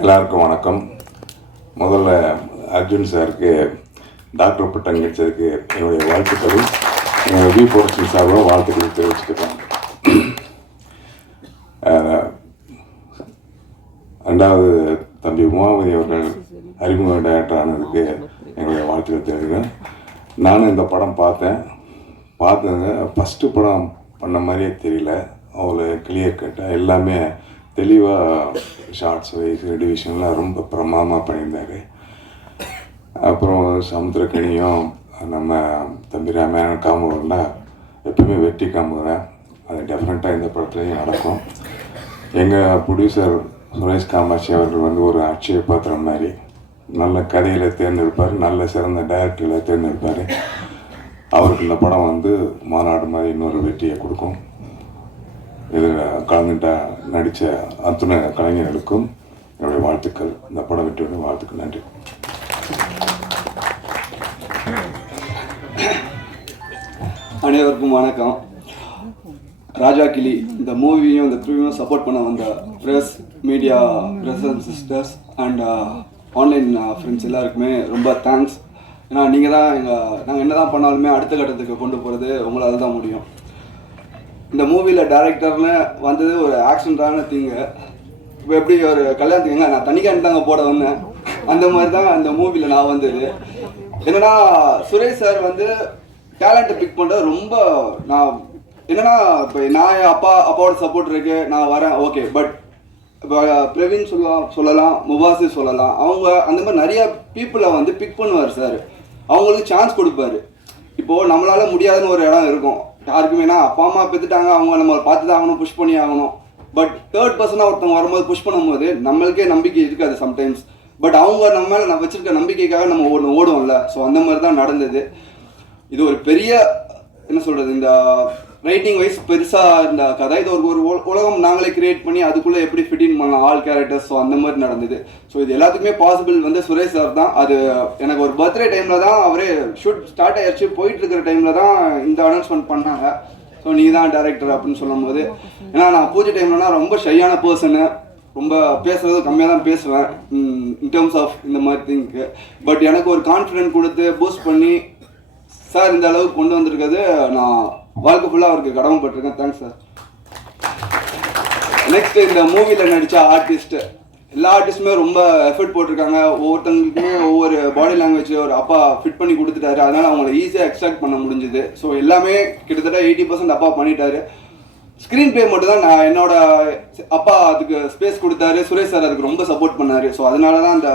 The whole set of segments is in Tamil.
எல்லாருக்கும் வணக்கம். முதல்ல அர்ஜுன் சாருக்கு டாக்டர் பட்டம் கிடைச்சதுக்கு என்னுடைய வாழ்த்துக்களும் வி ப்ரொடக்ஷன் சார்பாக வாழ்த்துக்கள் தெரிவிச்சுக்கிறேன். ரெண்டாவது தம்பி உமாவதி அவர்கள் அறிமுக டைரக்டர் ஆனதுக்கு என்னுடைய வாழ்த்துக்கள் தெரிவிக்கிறேன். நானும் இந்த படம் பார்த்தேங்க. ஃபஸ்ட்டு படம் பண்ண மாதிரியே தெரியல. அவ்வளோ கிளியர் கட்டாக எல்லாமே தெளிவாக ஷார்ட்ஸ் வைஸ் டிவிஷன்லாம் ரொம்ப பிரமாதமாக பண்ணியிருந்தார். அப்புறம் சமுத்திரக்கனியும் நம்ம தம்பி ராமாயணன் காமுகன்னா எப்பவுமே வெற்றி காமுகிறேன். அது டெஃபினட்டாக இந்த படத்துலேயும் நடக்கும். எங்கள் ப்ரொடியூசர் சுரேஷ் காமாட்சி அவர்கள் ஒரு அட்சய பாத்திரம் மாதிரி நல்ல கதையில் தேர்ந்தெடுப்பார், நல்ல சிறந்த டைரக்டர்களை தேர்ந்தெடுப்பார். அவருக்கு இந்த படம் மாநாடு மாதிரி இன்னொரு வெற்றியை கொடுக்கும். இதில் கலந்துட்ட நடித்த அத்துணை கலைஞர்களுக்கும் என்னுடைய வாழ்த்துக்கள். இந்த படம் வெற்றியோட வாழ்த்துக்கள். நன்றி. அனைவருக்கும் வணக்கம். ராஜா கிளி இந்த மூவியும் இந்த ப்ரீவியும் சப்போர்ட் பண்ண வந்த press, media, brothers and sisters and online friends எல்லாருக்குமே ரொம்ப தேங்க்ஸ். ஏன்னா நீங்கள் தான் நாங்கள் என்ன தான் பண்ணாலுமே அடுத்த கட்டத்துக்கு கொண்டு போகிறது உங்களால் தான் முடியும். இந்த மூவியில் டேரக்டர்னு வந்தது ஒரு ஆக்சிடென்டான திங்கு. இப்போ எப்படி ஒரு கல்யாணத்துக்குங்க நான் தனிக்காண்டி தாங்க போட வந்தேன், அந்த மாதிரி தான் அந்த மூவியில் நான் வந்தது. என்னன்னா சுரேஷ் சார் டேலண்ட்டை பிக் பண்ணுறது ரொம்ப நான் என்னன்னா இப்போ நான் என் அப்பாவோட சப்போர்ட் இருக்கு, நான் வரேன் ஓகே. பட் இப்போ பிரவீன் சொல்லலாம், முபாசி சொல்லலாம், அவங்க அந்த மாதிரி நிறைய பீப்புளை பிக் பண்ணுவார் சார். அவங்களுக்கு சான்ஸ் கொடுப்பாரு. இப்போது நம்மளால் முடியாதுன்னு ஒரு இடம் இருக்கும் யாருக்குமே. அப்பா அம்மா பெற்றுட்டாங்க, அவங்க நம்ம பார்த்து தான் ஆகணும், புஷ் பண்ணி ஆகணும். பட் தேர்ட் பர்சனாக ஒருத்தவங்க வரும்போது புஷ் பண்ணும்போது நம்மளுக்கே நம்பிக்கை இருக்காது சம்டைம்ஸ். பட் அவங்க நம்ம மேலே நான் வச்சுருக்க நம்பிக்கைக்காக நம்ம ஓடுவோம்ல. ஸோ அந்த மாதிரி தான் நடந்தது. இது ஒரு பெரிய என்ன சொல்கிறது, இந்த ரைட்டிங் வைஸ் பெருசாக இருந்த கதை. இது ஒரு உலகம் நாங்களே கிரியேட் பண்ணி அதுக்குள்ளே எப்படி ஃபிட்டின் பண்ணலாம் ஆல் கேரக்டர்ஸ். ஸோ அந்த மாதிரி நடந்தது. ஸோ இது எல்லாத்துக்குமே பாசிபிள் சுரேஷ் சார் தான். அது எனக்கு ஒரு பர்த்டே டைமில் தான் அவரே ஷூட் ஸ்டார்ட் ஆகிடுச்சு, போயிட்டு இருக்கிற டைமில் தான் இந்த அனௌன்ஸ்மெண்ட் பண்ணாங்க. ஸோ நீ தான் டேரக்டர் அப்படின்னு சொல்லும் போது, ஏன்னா நான் பூஜை டைம்லனா ரொம்ப ஷையான பர்சனு, ரொம்ப பேசுகிறது கம்மியாக தான் பேசுவேன் இன் டேர்ம்ஸ் ஆஃப் இந்த மாதிரி திங்க்கு. பட் எனக்கு ஒரு கான்ஃபிடென்ட் கொடுத்து பூஸ்ட் பண்ணி சார் இந்த அளவுக்கு கொண்டு வந்திருக்கிறது நான் வாழ்க்கை ஃபுல்லாக அவருக்கு கடமைப்பட்டிருக்கேன். Thanks sir. நெக்ஸ்ட் இந்த மூவியில் நடித்த ஆர்டிஸ்ட் எல்லா ஆர்டிஸ்ட்டுமே ரொம்ப எஃபர்ட் போட்டிருக்காங்க. ஒவ்வொருத்தங்களுக்குமே ஒவ்வொரு பாடி லாங்குவேஜ் ஒரு அப்பா ஃபிட் பண்ணி கொடுத்துட்டாரு. அதனால் அவங்கள ஈஸியாக எக்ஸ்ட்ராக்ட் பண்ண முடிஞ்சுது. ஸோ எல்லாமே கிட்டத்தட்ட 80% அப்பா பண்ணிட்டாரு. ஸ்க்ரீன் ப்ளே மட்டும் தான் நான் என்னோட அப்பா அதுக்கு ஸ்பேஸ் கொடுத்தாரு. சுரேஷ் சார் அதுக்கு ரொம்ப சப்போர்ட் பண்ணார். ஸோ அதனால தான் அந்த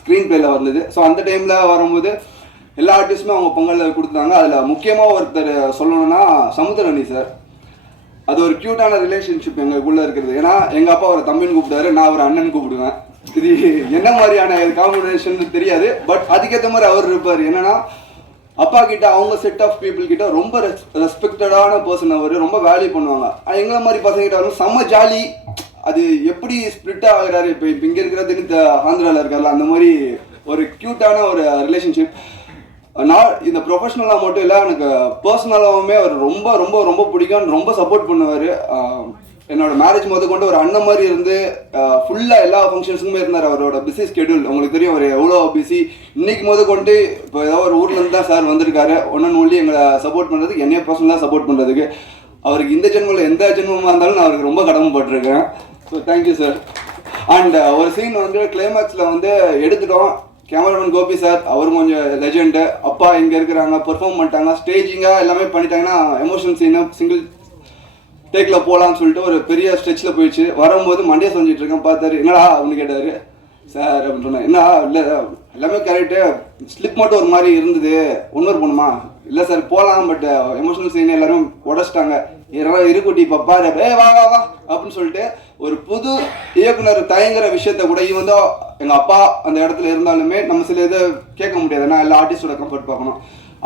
ஸ்க்ரீன் ப்ளேயில் வந்தது. ஸோ அந்த டைமில் வரும்போது எல்லா ஆர்டிஸ்ட்டுமே அவங்க பொங்கல் கொடுத்தாங்க. அதில் முக்கியமாக ஒருத்தர் சொல்லணும்னா சமுத்திரனி சார். அது ஒரு க்யூட்டான ரிலேஷன்ஷிப் எங்களுக்குள்ளே இருக்கிறது. ஏன்னா எங்கள் அப்பா அவரை தம்பின்னு கூப்பிட்டாரு, நான் ஒரு அண்ணன் கூப்பிடுவேன். இது என்ன மாதிரியான காம்பினேஷன் தெரியாது. பட் அதுக்கேற்ற மாதிரி அவர் இருப்பார். என்னன்னா அப்பா கிட்ட அவங்க செட் ஆஃப் பீப்புள் கிட்ட ரொம்ப ரெஸ்பெக்டடான பர்சன். அவர் ரொம்ப வேல்யூ பண்ணுவாங்க. எங்களை மாதிரி பசங்கிட்ட வரும் செம்ம ஜாலி. அது எப்படி ஸ்பிளிட் ஆகிறாரு, இப்போ இங்கே இருக்கிறது ஆந்திராவில் இருக்கார்ல, அந்த மாதிரி ஒரு க்யூட்டான ஒரு ரிலேஷன்ஷிப். நான் இந்த ப்ரொஃபஷ்னலாக மட்டும் இல்லை, எனக்கு பர்சனலாகவுமே அவர் ரொம்ப ரொம்ப ரொம்ப பிடிக்கும், ரொம்ப சப்போர்ட் பண்ணுவார். என்னோட மேரேஜ் கொண்டு ஒரு அண்ணன் மாதிரி இருந்து ஃபுல்லாக எல்லா ஃபங்க்ஷன்ஸுக்குமே இருந்தார். அவரோட பிஸி ஸ்கெடியூல் உங்களுக்கு தெரியும், அவர் எவ்வளோ பிஸி. இன்னைக்கு கொண்டு இப்போ ஏதோ ஒரு ஊர்லேருந்து தான் சார் வந்திருக்காரு. ஒன்று ஒன்லி எங்களை சப்போர்ட் பண்ணுறதுக்கு, என்னைய பர்சனலாக சப்போர்ட் பண்ணுறதுக்கு. அவருக்கு இந்த ஜென்மில் எந்த ஜென்மமாக இருந்தாலும் நான் அவருக்கு ரொம்ப கடமைப்பட்டிருக்கேன். So thank you sir. அண்ட் ஒரு சீன் கிளைமேக்ஸில் எடுத்துட்டோம். கேமராமேன் கோபி சார், அவர் கொஞ்சம் லெஜெண்டு. அப்பா இங்கே இருக்கிறாங்க, பெர்ஃபார்ம் பண்ணிட்டாங்க, ஸ்டேஜிங்காக எல்லாமே பண்ணிட்டாங்கன்னா எமோஷனல் சீனு சிங்கிள் டேக்கில் போகலான்னு சொல்லிட்டு ஒரு பெரிய ஸ்ட்ரெச்சில் போயிடுச்சு. வரும்போது மண்டியை செஞ்சுட்டு இருக்கேன், பார்த்தாரு. என்னடா அப்படின்னு கேட்டார். சார் அப்படின்னு சொன்னேன். என்ன இல்லை எல்லாமே கரெக்டு, ஸ்லிப் மட்டும் ஒரு மாதிரி இருந்தது, ஒன்னொரு போகணுமா? இல்லை சார் போகலாம், பட் எமோஷனல் சீன் எல்லாரும் உடச்சிட்டாங்க. இருக்குட்டி பப்பா வா வா வா அப்படின்னு சொல்லிட்டு ஒரு புது இயக்குனர் தயங்குற விஷயத்த கூட எங்கள் அப்பா அந்த இடத்துல இருந்தாலுமே நம்ம சில இதை கேட்க முடியாது. ஏன்னா எல்லா ஆர்டிஸ்டோட கம்ஃபர்ட் பார்க்கணும்.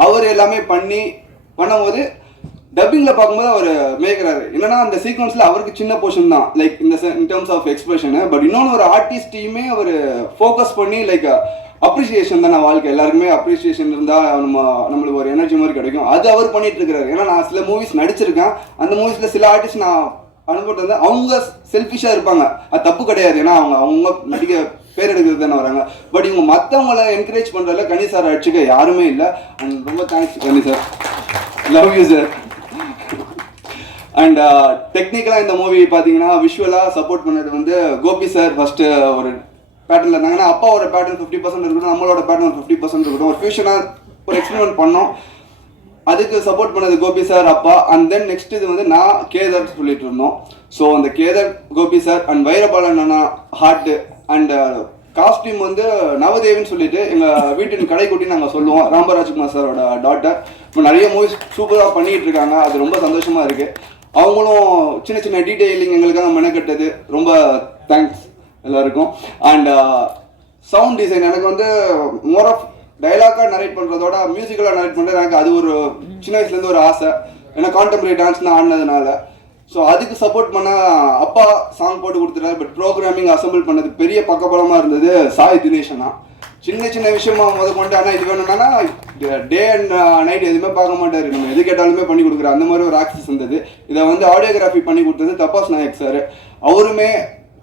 அவர் எல்லாமே பண்ணும்போது டப்பிங்கில் பார்க்கும்போது அவர் மேய்க்கிறாரு. என்னன்னா அந்த சீக்வன்ஸில் அவருக்கு சின்ன போர்ஷன் தான், like in terms of expression. But இன்னொன்று ஒரு ஆர்டிஸ்டையுமே அவர் ஃபோக்கஸ் பண்ணி லைக் அப்ரிசியேஷன் தானே வாழ்க்கை. எல்லாருக்குமே அப்ரிசியேஷன் இருந்தால் நம்மளுக்கு ஒரு எனர்ஜி மாதிரி கிடைக்கும். அது அவர் பண்ணிட்டு இருக்கிறாரு. ஏன்னா நான் சில மூவிஸ் நடிச்சிருக்கேன். அந்த மூவிஸில் சில ஆர்டிஸ்ட் நான் அனுபவத்தை வந்து அவங்க செல்ஃபிஷாக இருப்பாங்க, அது தப்பு கிடையாது, ஏன்னா அவங்க நடிக்க பேர் எடுக்கிறது தானே வராங்க. பட் இவங்க மற்றவங்களை என்கரேஜ் பண்ணுறதுல கனி சார் அடிச்சுக்க யாருமே இல்லை. அண்ட் ரொம்ப thanks Ghani sir, love you sir. And டெக்னிக்கலாக இந்த மூவி பார்த்தீங்கன்னா விஷுவலாக சப்போர்ட் பண்ணது வந்து கோபி சார் ஃபஸ்ட்டு ஒரு பேட்டர்னில் இருந்தாங்கன்னா, அப்பாவோட பேட்டர்ன் 50% இருக்கட்டும், நம்மளோட பேட்டர்ன் ஒரு 50% இருக்கட்டும், ஒரு ஃபியூஷனாக ஒரு எக்ஸ்பெரிமெண்ட் பண்ணோம். அதுக்கு சப்போர்ட் பண்ணது கோபி சார், அப்பா. அண்ட் தென் நெக்ஸ்ட் இது வந்து நான் கேதர் சொல்லிட்டு இருந்தோம். ஸோ அந்த கேதர், கோபி சார் அண்ட் வைரபாலன் அண்ணா ஹார்ட்டு. அண்ட் காஸ்டியூம் வந்து நவதேவின்னு சொல்லிட்டு எங்கள் வீட்டின் கடைக்குட்டி நாங்கள் சொல்லுவோம், ராமராஜ்குமார் சாரோட டாட்டர். இப்போ நிறைய மூவிஸ் சூப்பராக பண்ணிகிட்டு இருக்காங்க, அது ரொம்ப சந்தோஷமாக இருக்குது. அவங்களும் சின்ன சின்ன டீட்டெயிலிங் எங்களுக்காக மெனக்கட்டது, ரொம்ப தேங்க்ஸ் எல்லாருக்கும். அண்ட் சவுண்ட் டிசைன் எனக்கு வந்து மோர் ஆஃப் டைலாக்காக நரேட் பண்ணுறதோட மியூசிக்கலாக நரேட் பண்ணுறது எனக்கு அது ஒரு சின்ன வயசுலேருந்து ஒரு ஆசை, ஏன்னா கான்டெம்பரரி டான்ஸ் நான் ஆடினதுனால. ஸோ அதுக்கு சப்போர்ட் பண்ண அப்பா சாங் போட்டு கொடுத்துட்டாரு. பட் ப்ரோக்ராமிங் அசம்பிள் பண்ணது பெரிய பக்கபலமாக இருந்தது சாய் தினேஷனா. சின்ன சின்ன விஷயமா கொண்டு, ஆனால் இது வேணும்னா டே அண்ட் நைட் எதுவுமே பார்க்க மாட்டார், நம்ம எது கேட்டாலுமே பண்ணி கொடுக்குற அந்த மாதிரி ஒரு ஆக்சஸ் இருந்தது. இதை வந்து ஆடியோகிராஃபி பண்ணி கொடுத்தது தபாஸ் நாயக் சார். அவருமே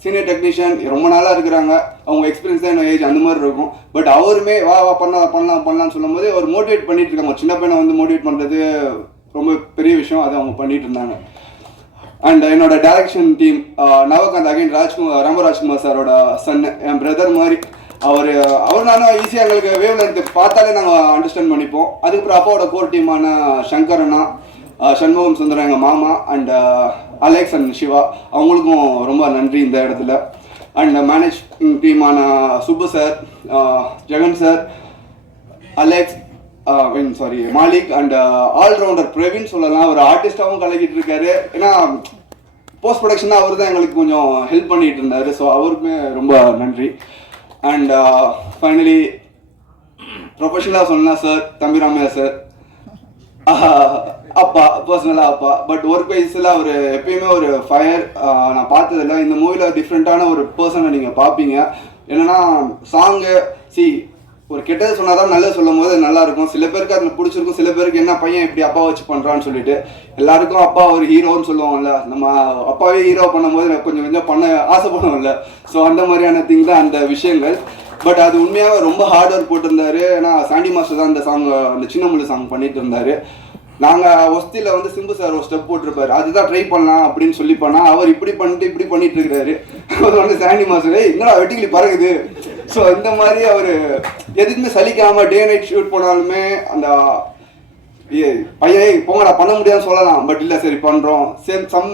சீனியர் டெக்னீஷியன், ரொம்ப நாளாக இருக்கிறாங்க, அவங்க எக்ஸ்பீரியன்ஸ் தான் ஏஜ் அந்த மாதிரி இருக்கும். பட் அவருமே வா பண்ணலாம்னு சொல்லும் போது அவர் மோட்டிவேட் பண்ணிட்டு இருக்காங்க. சின்ன பையனை வந்து மோட்டிவேட் பண்ணுறது ரொம்ப பெரிய விஷயம், அதை அவங்க பண்ணிட்டு இருந்தாங்க. அண்ட் என்னோட டைரக்ஷன் டீம் நவகாந்த், அகைன் ராமராஜ்குமார் சாரோட சன், என் பிரதர் மாதிரி. அவர் நானும் ஈஸியாக எங்களுக்கு வேவ் லென்த் பார்த்தாலே நாங்கள் அண்டர்ஸ்டாண்ட் பண்ணிப்போம். அதுக்கப்புறம் அப்பாவோட கோர் டீமான சங்கர் அண்ணா, சண்முகம் சுந்தரம் எங்கள் மாமா, அண்ட் அலெக்ஸ் அண்ட் சிவா, அவங்களுக்கும் ரொம்ப நன்றி இந்த இடத்துல. அண்ட் மேனேஜிங் டீமான Subbu sir, Jagan sir, Alex, Malik, and all rounder Praveen சொல்லலாம். ஒரு ஆர்டிஸ்டாகவும் கலக்கிட்டு இருக்காரு, ஏன்னா போஸ்ட் ப்ரொடக்ஷனாக அவர் தான் எங்களுக்கு கொஞ்சம் ஹெல்ப் பண்ணிட்டு இருந்தார். ஸோ அவருக்குமே ரொம்ப நன்றி. அண்ட் ஃபைனலி ப்ரொஃபஷனலாக சொன்னால் சார் தம்பிராமையா சார், அப்பா, பர்சனலாக அப்பா. பட் ஒர்க் வைஸில் அவர் எப்பயுமே ஒரு ஃபயர். நான் பார்த்ததில்ல, இந்த மூவியில் டிஃப்ரெண்ட்டான ஒரு பர்சனை நீங்கள் பார்ப்பீங்க. என்னென்னா சாங்கு ஒரு கெட்டது சொன்னால் தான் நல்லது சொல்லும் போது நல்லா இருக்கும். சில பேருக்கு அதில் பிடிச்சிருக்கும், சில பேருக்கு என்ன பையன் இப்படி அப்பா வச்சு பண்ணுறான்னு சொல்லிட்டு. எல்லாருக்கும் அப்பா ஒரு ஹீரோன்னு சொல்லுவாங்கல்ல, நம்ம அப்பாவே ஹீரோ பண்ணும்போது கொஞ்சம் கொஞ்சம் பண்ண ஆசைப்படுவோம்ல. ஸோ அந்த மாதிரியான திங் தான் அந்த விஷயங்கள். பட் அது உண்மையாக ரொம்ப ஹார்ட் ஒர்க் போட்டிருந்தாரு. ஏன்னா சாண்டி மாஸ்டர் தான் அந்த சாங், அந்த சின்ன முள்ளு சாங் பண்ணிட்டு இருந்தாரு. நாங்கள் ஒஸ்தியில் வந்து சிம்பு சார் ஒரு ஸ்டெப் போட்டிருப்பாரு, அதுதான் ட்ரை பண்ணலாம் அப்படின்னு சொல்லி பண்ணால் அவர் இப்படி பண்ணிட்டு இருக்கிறாரு. அவர் வந்து சாண்டி மாஸ்டர் என்னடா வெட்டிக்கிளி பறகுது. ஸோ இந்த மாதிரி அவர் எதுக்குமே சலிக்காமல் டே நைட் ஷூட் போனாலுமே அந்த பையன் போங்கடா பண்ண முடியாதுன்னு சொல்லலாம். பட் இல்லை சரி பண்ணுறோம். சம்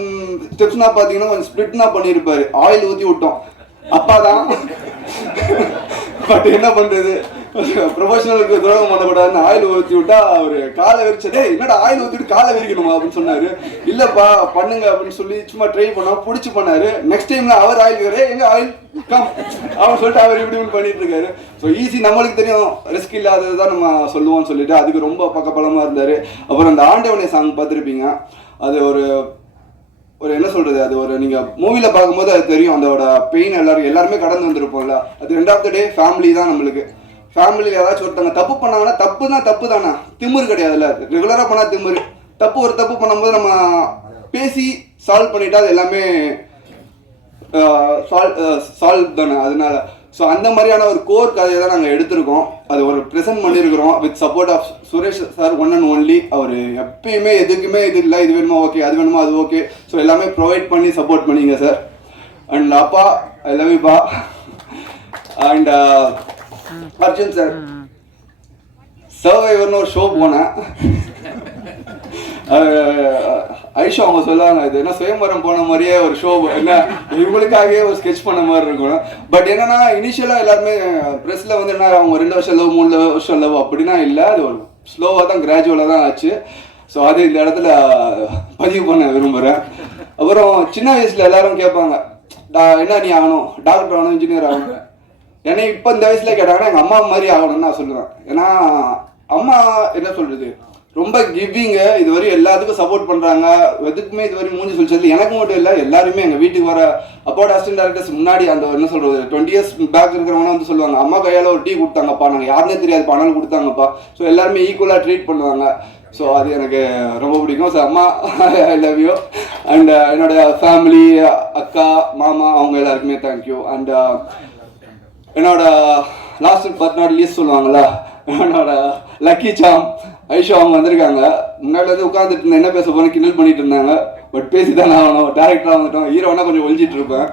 ஸ்டெப்ஸ்னா பார்த்தீங்கன்னா கொஞ்சம் ஸ்பிளிட்னா பண்ணியிருப்பாரு, ஆயில் ஊற்றி விட்டோம், அப்பா தான். பட் என்ன பண்ணுறது, ப்ரொஃபஷனலுக்கு துரோகம் பண்ணக்கூடாதுன்னு ஆயில் ஊற்றி விட்டா அவர் காலை விரிச்சதே, என்னடா ஆயில் ஊற்றிட்டு காலை விரிக்கணுமா அப்படின்னு சொன்னார். இல்லைப்பா பண்ணுங்க அப்படின்னு சொல்லி சும்மா ட்ரை பண்ணோம், பிடிச்சி பண்ணார். நெக்ஸ்ட் டைமில் அவர் ஆயில் வேறு எங்கே ஆயில் கம் அவன் சொல்லிட்டு அவர் இப்படி பண்ணிட்டு இருக்காரு. ஸோ ஈஸி, நம்மளுக்கு தெரியும் ரிஸ்க் இல்லாதது தான் நம்ம சொல்லுவோம்னு சொல்லிட்டு அதுக்கு ரொம்ப பக்கபலமாக இருந்தார். அப்புறம் அந்த ஆண்டவனை சாங் பார்த்துருப்பீங்க, அது ஒரு என்ன சொல்கிறது, அது ஒரு நீங்கள் மூவியில் பார்க்கும்போது அது தெரியும், அதோட பெயின் எல்லாருமே கடந்து வந்திருப்போம்ல. அது end of the day family தான் நம்மளுக்கு. ஃபேமிலியில் ஏதாச்சும் ஒருத்தவங்க தப்பு பண்ணாங்கன்னா தப்பு தானே, திமிரு கிடையாதுல்ல. ரெகுலராக பண்ணால் திமிரு, ஒரு தப்பு பண்ணும்போது நம்ம பேசி சால்வ் பண்ணிட்டா அது எல்லாமே சால்வ் தானே. அதனால ஸோ அந்த மாதிரியான ஒரு கோர் கதையை தான் நாங்கள் எடுத்திருக்கோம். அது ஒரு ப்ரெசென்ட் பண்ணியிருக்கிறோம் with support of Suresh sir, one and only. அவர் எப்பயுமே எதுக்குமே இது இல்லை, இது வேணுமா ஓகே, அது வேணுமா அது ஓகே. ஸோ எல்லாமே ப்ரொவைட் பண்ணி சப்போர்ட் பண்ணிங்க சார். அண்ட் அப்பா, ஐ லவ் யூ பா. அண்ட் அர்ஜுன் சார், சர்வைவர்னு ஒரு ஷோ போனேன். ஐஷா அவங்க சொல்லுவாங்க, இது என்ன சுயம்பரம் போன மாதிரியே ஒரு ஷோ, என்ன இவங்களுக்காகவே ஒரு ஸ்கெட்ச் பண்ண மாதிரி இருக்கும். பட் என்னன்னா இனிஷியலாக எல்லாருமே ப்ரெஸ்ஸில் வந்து என்ன அவங்க 2 வருஷம் லவ் 3 வருஷம் லவ் அப்படின்னா இல்லை, அது ஒரு ஸ்லோவாக தான் கிராஜுவலாக தான் ஆச்சு. ஸோ அது இந்த இடத்துல பதிவு பண்ண விரும்புகிறேன். அப்புறம் சின்ன வயசில் எல்லாரும் கேட்பாங்க, என்ன நீ ஆகணும், டாக்டர் ஆகணும், இன்ஜினியர் ஆகணும். ஏன்னா இப்போ இந்த வயசுல கேட்டாங்கன்னா எங்கள் அம்மா மாதிரி ஆகணும்னு நான் சொல்லுவேன். ஏன்னா அம்மா என்ன சொல்கிறது, ரொம்ப கிவிங்கு, இதுவரை எல்லாத்துக்கும் சப்போர்ட் பண்ணுறாங்க. எதுக்குமே இதுவரை மூஞ்சி சொல்லிச்சது எனக்கு மட்டும் இல்லை, எல்லாருமே எங்கள் வீட்டுக்கு வர அப்பாவோட அசிஸ்டன்ட் டேரக்டர்ஸ் முன்னாடி அந்த என்ன சொல்கிறது 20 years பேக் இருக்கிறவங்க வந்து சொல்லுவாங்க, அம்மா கையால் ஒரு டீ கொடுத்தாங்கப்பா, நாங்கள் யாருன்னே தெரியாதுப்பா, ஆனாலும் கொடுத்தாங்கப்பா. ஸோ எல்லாருமே ஈக்குவலாக ட்ரீட் பண்ணுவாங்க. ஸோ அது எனக்கு ரொம்ப பிடிக்கும். ஸோ அம்மா ஐ லவ் யூ. அண்ட் என்னோட ஃபேமிலி, அக்கா, மாமா, அவங்க எல்லாருக்குமே தேங்க்யூ. அண்ட் என்னோட லாஸ்ட் பட் நாட் லீஸ்ட் சொல்லுவாங்கள்ல, என்னோட லக்கி சாம் ஐஷா அவங்க வந்திருக்காங்க. முன்னாடி வந்து உட்காந்துட்டு இருந்தேன், என்ன பேச போன கிண்டல் பண்ணிட்டு இருந்தாங்க. பட் பேசி தானே ஆகணும், டேரக்டராக வந்துட்டோம். ஹீரோனா கொஞ்சம் ஒழிஞ்சிட்டு இருப்பேன்,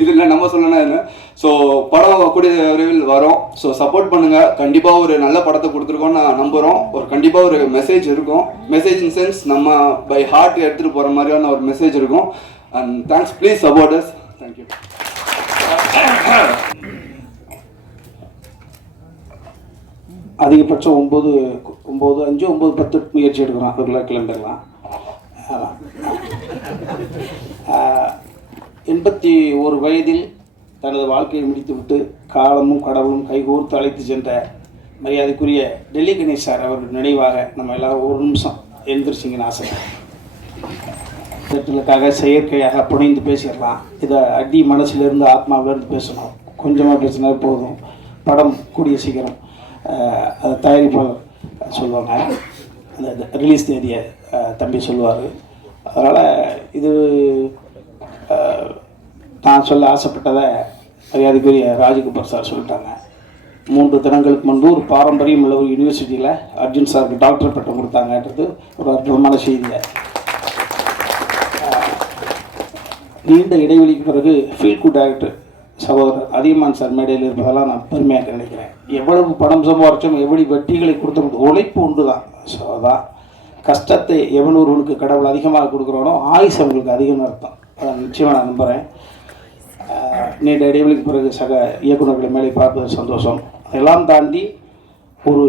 இதில் நம்ம சொல்லணும் என்ன. ஸோ படம் கூடிய விரைவில் வரும். ஸோ சப்போர்ட் பண்ணுங்கள். கண்டிப்பாக ஒரு நல்ல படத்தை கொடுத்துருக்கோன்னு நான் நம்புகிறோம். கண்டிப்பாக ஒரு மெசேஜ் இருக்கும். மெசேஜ் இன் சென்ஸ் நம்ம பை ஹார்ட் எடுத்துகிட்டு போகிற மாதிரியான ஒரு மெசேஜ் இருக்கும். And thanks, please support us. Thank you. அதிகபட்சம் 9, 5, 9, 10 முயற்சி எடுக்கிறோம் ரெகுலர் கிளம்பிடலாம். 81 வயதில் தனது வாழ்க்கையை முடித்துவிட்டு காலமும் கடவுளும் கைகோர்த்து அழைத்து சென்ற மரியாதைக்குரிய டெல்லி கணேஷ் சார் அவர்கள் நினைவாக நம்ம எல்லாரும் ஒரு நிமிஷம் எழுந்திரிச்சிங்கன்னு ஆசை. திட்டங்களுக்காக செயற்கையாக புனைந்து பேசிடலாம். இதை அடி மனசிலிருந்து ஆத்மாவிலிருந்து பேசணும். கொஞ்சமாக பேசினா போதும். படம் கூடிய சீக்கிரம் அதை தயாரிப்பாளர் சொல்லுவாங்க, அந்த ரிலீஸ் தேதியை தம்பி சொல்லுவார். அதனால் இது நான் சொல்ல ஆசைப்பட்டதை மரியாதைக்குரிய ராஜகோபால் சார் சொல்லிட்டாங்க. 3 தினங்களுக்கு முன்பு ஒரு பாரம்பரியம் உள்ள ஒரு யூனிவர்சிட்டியில் அர்ஜுன் சாருக்கு டாக்டர் பட்டம் கொடுத்தாங்கன்றது ஒரு அற்புதமான செய்தியை. நீண்ட இடைவெளிக்கு பிறகு ஃபீல் குட் டைரக்டர் சகோதரர் அதியமான் சார் மேடையில் இருப்பதெல்லாம் நான் பெருமையாக நினைக்கிறேன். எவ்வளவு பணம் சம்பாரிச்சோம், எவ்வளவு வெற்றிகளை கொடுத்த உழைப்பு உண்டு தான். ஸோ அதான் கஷ்டத்தை எவனொருவனுக்கு கடவுள் அதிகமாக கொடுக்குறானோ ஆயுசு அவங்களுக்கு அதிகமாக அர்த்தம். அதை நிச்சயமாக நான் நம்புகிறேன். நீண்ட இடைவெளிக்கு பிறகு சக இயக்குநர்களை மேலே பார்ப்பது சந்தோஷம். அதெல்லாம் தாண்டி ஒரு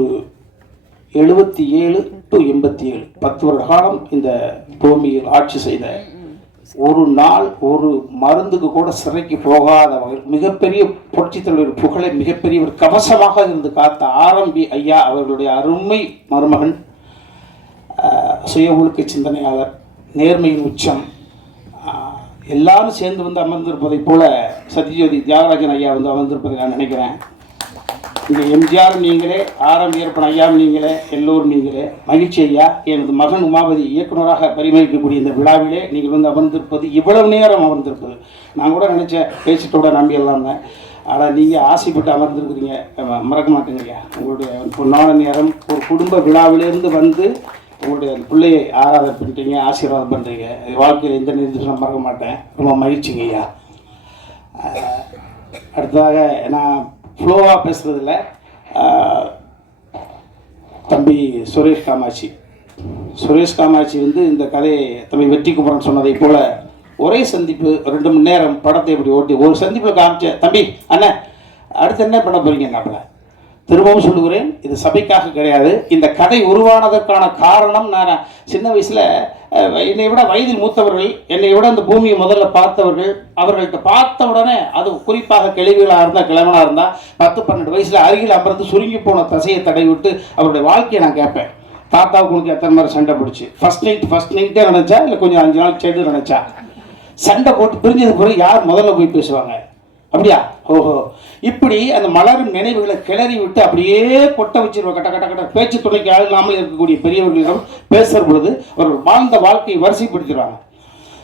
77 to 87 10 வருட காலம் இந்த பூமியில் ஆட்சி செய்த, ஒரு நாள் ஒரு மருந்துக்கு கூட சிறைக்கு போகாத வகையில் மிகப்பெரிய புரட்சித் தலைவர் புகழை மிகப்பெரிய ஒரு கவசமாக இருந்து காத்த ஆரம்பி ஐயா அவர்களுடைய அருமை மருமகன், சுய ஒழுக்க சிந்தனையாளர், நேர்மையின் உச்சம், எல்லாரும் சேர்ந்து வந்து அமர்ந்திருப்பதை போல சத்யஜோதி தியாகராஜன் ஐயா வந்து அமர்ந்திருப்பதை நான் நினைக்கிறேன். இங்கே எம்ஜிஆர் நீங்களே, ஆரம்பி ஏற்பன் ஐயா நீங்களே, எல்லோரும் நீங்களே. மகிழ்ச்சி ஐயா, எனது மகன் உமாபதி இயக்குநராக பரிமளிக்கக்கூடிய இந்த விழாவிலே நீங்கள் வந்து அமர்ந்திருப்பது, இவ்வளவு நேரம் அமர்ந்திருப்பது, நான் கூட நினச்சேன் பேசிட்டோட நம்பியெல்லாம் தான். ஆனால் நீங்கள் ஆசைப்பட்டு அமர்ந்திருக்கிறீங்க, மறக்க மாட்டேங்கிறீங்க. உங்களுடைய பொன்னான நேரம் ஒரு குடும்ப விழாவிலேருந்து வந்து உங்களுடைய பிள்ளையை ஆராதனை பண்ணிட்டீங்க, ஆசீர்வாதம் பண்ணுறீங்க. வாழ்க்கையில் எந்த நிறுத்தம் மறக்க மாட்டேன். ரொம்ப மகிழ்ச்சிங்க ஐயா. அடுத்ததாக நான் ஃப்ளோவாக பேசுகிறதில்ல, தம்பி சுரேஷ் காமாட்சி வந்து இந்த கதையை தம்பி வெற்றி குமரன் சொன்னதை போல் ஒரே சந்திப்பு 2 மணி நேரம் படத்தை இப்படி ஓட்டி ஒரு சந்திப்பில் காமிச்சேன். தம்பி அண்ணன் அடுத்து என்ன பண்ண போகிறீங்க நாப்பில்? திரும்பவும் சொல்லுகிறேன், இது சபைக்காக கிடையாது. இந்த கதை உருவானதற்கான காரணம், நான் சின்ன வயசில் என்னை விட வயதில் மூத்தவர்கள், என்னை விட அந்த பூமியை முதல்ல பார்த்தவர்கள், அவர்கள்ட்ட பார்த்த உடனே, அது குறிப்பாக கிழவிகளாக இருந்தால், கிழவனாக இருந்தால் 10-12 வயசில் அருகில் அமர்ந்து சுருங்கி போன தசையை தடவி விட்டு அவருடைய வாழ்க்கையை நான் கேட்பேன். தாத்தாவுக்கு உனக்கு எத்தனை மாதிரி சண்டை பிடிச்சி, ஃபர்ஸ்ட் நைட்டே நினச்சா இல்லை கொஞ்சம் 5 நாள் சேர்ந்து நினச்சா, சண்டை போட்டு பிரிஞ்சது பிறகு யார் முதல்ல போய் பேசுவாங்க? அப்படியா? ஓஹோ. இப்படி அந்த மலரும் நினைவுகளை கிளறி விட்டு அப்படியே கொட்ட வச்சிருவோம். கட்ட கட்ட கட்ட பேச்சு துணைக்கு இல்லாமல் இருக்கக்கூடிய பெரியவர்களிடம் பேசுகிற பொழுது அவர்கள் வாழ்ந்த வாழ்க்கையை வரிசைப்படுத்திடுவாங்க.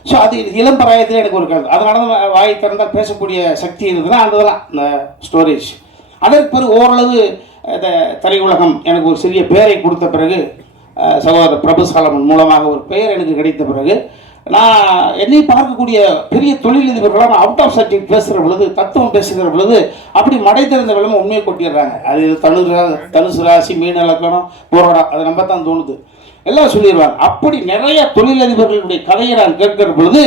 ஸோ அது இளம் பிராயத்தில் எனக்கு ஒரு கருத்து. அதனால தான் வாய் திறந்தால் பேசக்கூடிய சக்தி இருந்ததுன்னா அதுதான் இந்த ஸ்டோரேஜ். அதற்கு பிறகு ஓரளவு இந்த திரையுலகம் எனக்கு ஒரு சிறிய பெயரை கொடுத்த பிறகு, சகோதரர் பிரபு சாலமன் மூலமாக ஒரு பெயர் எனக்கு கிடைத்த பிறகு, நான் என்னை பார்க்கக்கூடிய பெரிய தொழிலதிபர்களாக நான் அவுட் ஆஃப் சப்ஜெக்ட் பேசுகிற பொழுது, தத்துவம் பேசுகிற பொழுது அப்படி மடை திறந்த விளம்பரம் உண்மையை கொட்டிடுறாங்க. அது தனுசு ராசி, மீன இலக்கணம், போராடம், அதை நம்ப தான் தோணுது, எல்லாம் சொல்லிடுவாங்க. அப்படி நிறைய தொழிலதிபர்களுடைய கதையை நான் கேட்கிற பொழுது,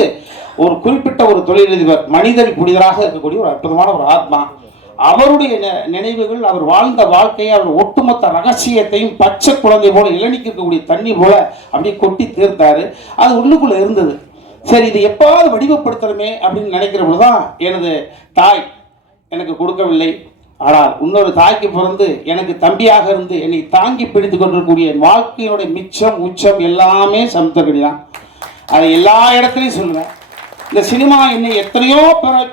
ஒரு குறிப்பிட்ட ஒரு தொழிலதிபர் மனிதர் புனிதராக இருக்கக்கூடிய ஒரு அற்புதமான ஒரு ஆத்மா, அவருடைய நினைவுகள், அவர் வாழ்ந்த வாழ்க்கையை, அவர் ஒட்டுமொத்த ரகசியத்தையும் பச்சை குழந்தை போல இளநிக்கு இருக்கக்கூடிய தண்ணி போல அப்படியே கொட்டி தீர்த்தாரு. அது உள்ளுக்குள்ள இருந்தது. சரி, இது எப்பாவது வடிவப்படுத்தணுமே அப்படின்னு நினைக்கிற பொழுதுதான் எனது தாய் எனக்கு கொடுக்கவில்லை. ஆனால் இன்னொரு தாய்க்கு பிறந்து எனக்கு தம்பியாக இருந்து என்னை தாங்கி பிடித்து கொண்டிருக்கக்கூடிய வாழ்க்கையினுடைய மிச்சம் உச்சம் எல்லாமே சமுத்திரக்கணி தான். அதை எல்லா இடத்துலையும் சொல்லுவேன். இந்த சினிமா என்னை எத்தனையோ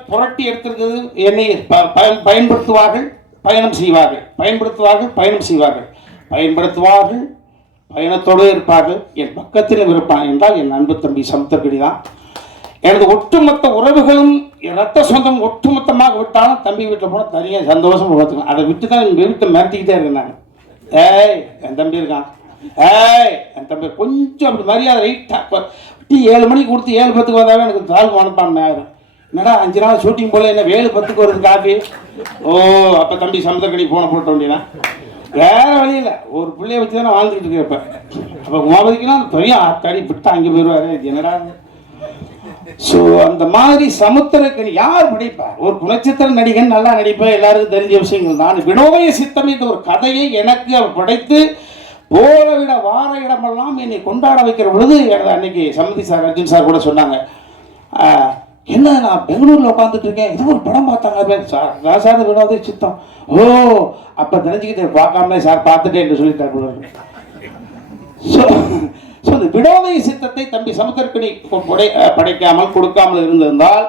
புரட்டி எடுத்திருக்கிறது. என்னை பயன்படுத்துவார்கள், பயணம் செய்வார்கள், பயன்படுத்துவார்கள், பயணம் செய்வார்கள், பயன்படுத்துவார்கள், பயணத்தோடு இருப்பார்கள், என் பக்கத்திலும் இருப்பான் என்றால் என் அன்பு தம்பி சமுத்திரக்கனி தான். எனது ஒட்டுமொத்த உறவுகளும் ரத்த சொந்தம் ஒட்டுமொத்தமாக விட்டாலும் தம்பி வீட்டில் போனால் தனியாக சந்தோஷமாக பார்த்துக்கலாம். அதை விட்டு தான் என் வீட்டை மிரட்டிக்கிட்டே இருக்கேன் நான். ஏய் என் தம்பி இருக்கான், ஏய் என் தம்பி கொஞ்சம் அப்படி மரியாதை ரைட்டாக டீ 7 மணிக்கு கொடுத்து 7:10 வந்தாலும் எனக்கு தாழ்வு மனப்பான்மை ஆயிரும். என்னடா 5 நாள் ஷூட்டிங் போல என்ன 7:10 வருது காஃபி. ஓ அப்போ தம்பி சமுத்திரக்கனி போன போட்ட வேண்டியனா வேற வழியில் ஒரு பிள்ளைய வச்சு தானே வாழ்ந்துக்கிட்டு இருக்கேன். இப்போ அப்போ உமாபதிக்குன்னா பெரிய ஆத்தாடி விட்டு அங்கே போயிடுவாரு. என்னடா ஸோ அந்த மாதிரி சமுத்திரக்கனி யார் நடிப்பார்? ஒரு குணச்சித்திர நடிகன் நல்லா நடிப்பேன், எல்லாருக்கும் தெரிஞ்ச விஷயங்கள் தான். வினோதய சித்தம் என்ற ஒரு கதையை எனக்கு அவர் படைத்து போல விட வார இடமெல்லாம் என்னை கொண்டாட வைக்கிற பொழுது எனது அன்னைக்கு சம்மதி சார் அர்ஜுன் சார் கூட சொன்னாங்க, என்ன நான் பெங்களூரில் உட்காந்துட்டு இருக்கேன், இது ஒரு படம் பார்த்தாங்க சார். நான் சார் வினோதய சித்தம், ஓ அப்போ தெரிஞ்சுக்கிட்டு பார்க்காமலே சார் பார்த்துட்டேன் என்று சொல்லிட்டார். ஸோ இந்த வினோதய சித்தத்தை தம்பி சமுத்திரக்கனி படைக்காமல் கொடுக்காமல் இருந்திருந்தால்